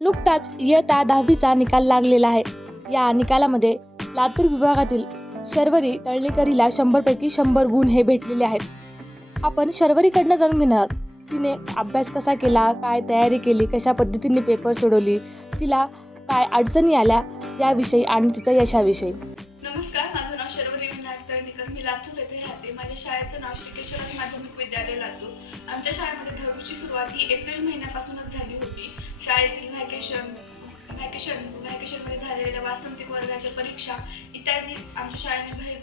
नुकताच इयत्ता दहावीचा निकाल लागलेला आहे. या निकालामध्ये लातूर विभागातील शर्वरी तळणीकरीला शंभरपैकी शंभर गुण हे भेटलेले आहेत. आपण शर्वरीकडनं जाणून घेणार तिने अभ्यास कसा केला काय तयारी केली कशा पद्धतीने पेपर सोडवली तिला काय अडचणी आल्या याविषयी आणि तिच्या यशाविषयी. नमस्कार. लातूर येथे राहते. माझ्या शाळेचं नाव श्री केशवराज माध्यमिक विद्यालय लातूर. आमच्या शाळेमध्ये दहावीची सुरुवात ही एप्रिल महिन्यापासूनच झाली होती. शाळेतील व्हॅकेशन व्हॅकेशन व्हॅकेशनमध्ये झालेल्या वासंतिक वर्गाच्या परीक्षा इत्यादी आमच्या शाळेने भय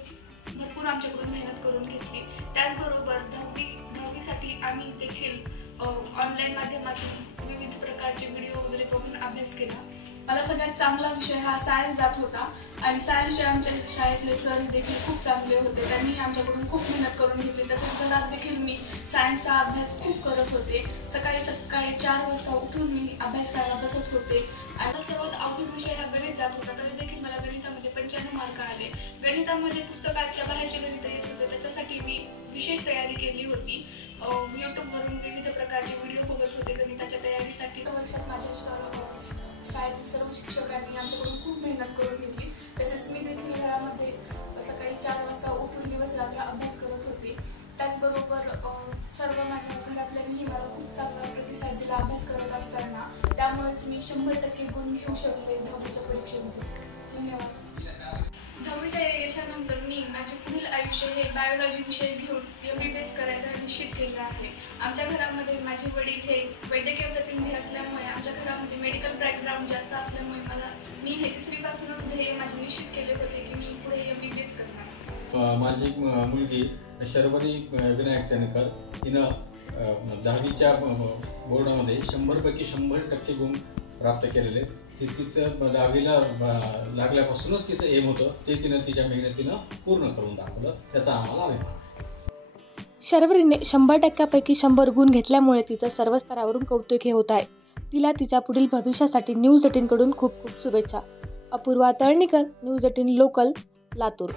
भरपूर आमच्याकडून मेहनत करून घेतली. त्याचबरोबर दहावी दहावीसाठी आम्ही देखील ऑनलाईन माध्यमातून विविध प्रकारचे व्हिडिओ वगैरे बघून अभ्यास केला. मला सगळ्यात चांगला विषय हा सायन्स जात होता. आणि सायन्सचे आमच्या शाळेतले सर देखील खूप चांगले होते. त्यांनी आमच्याकडून खूप मेहनत करून घेतली. तसंच घरात देखील मी सायन्सचा अभ्यास खूप करत होते. सकाळी सकाळी चार वाजता उठून मी अभ्यास करायला बसत होते. आणि सर्वात आवडीचा विषय हा गणित जात होता. तरी देखील मला गणितामध्ये पंच्याण्णव मार्क आले. गणितामध्ये पुस्तकाच्या बाहेरचे गणित येत होते त्याच्यासाठी मी विशेष तयारी केली होती. त्याचबरोबर सर्व माझ्या घरातल्यांनीही मला खूप चांगला प्रतिसाद दिला अभ्यास करत असताना. त्यामुळेच मी शंभर टक्के गुण घेऊ शकले दहावीच्या परीक्षेमध्ये. धन्यवाद. दहावीच्या यशानंतर मी माझे पुढील आयुष्य हे बायोलॉजी विषय घेऊन एम बी बी एस करायचं निश्चित केलं आहे. आमच्या घरामध्ये माझे वडील हे वैद्यकीय प्रतिनिधी असल्यामुळे आमच्या घरामध्ये मेडिकल बॅकग्राऊंड जास्त असल्यामुळे मला मी हे तिसरीपासूनच ध्येय माझे निश्चित केले होते की मी पुढे एम बी बी एस करणार. माझी एक म- मुलगी शर्वरी विनायक तणकर हिनं दहावीच्या बोर्डामध्ये शंभरपैकी शंभर टक्के गुण प्राप्त केलेले आहेत. ती तिचं दहावीला लागल्यापासूनच तिचं एम होतं. ते तिनं तिच्या मेहनतीनं पूर्ण करून दाखवलं. त्याचा आम्हाला अभिमान शर्वरीने शंभर टक्क्यापैकी शंभर गुण घेतल्यामुळे तिचं सर्व स्तरावरून कौतुक हे होत आहे. तिला तिच्या पुढील भविष्यासाठी न्यूज एटीनकडून खूप खूप शुभेच्छा. Apurva Talnikar news eighteen local Latur.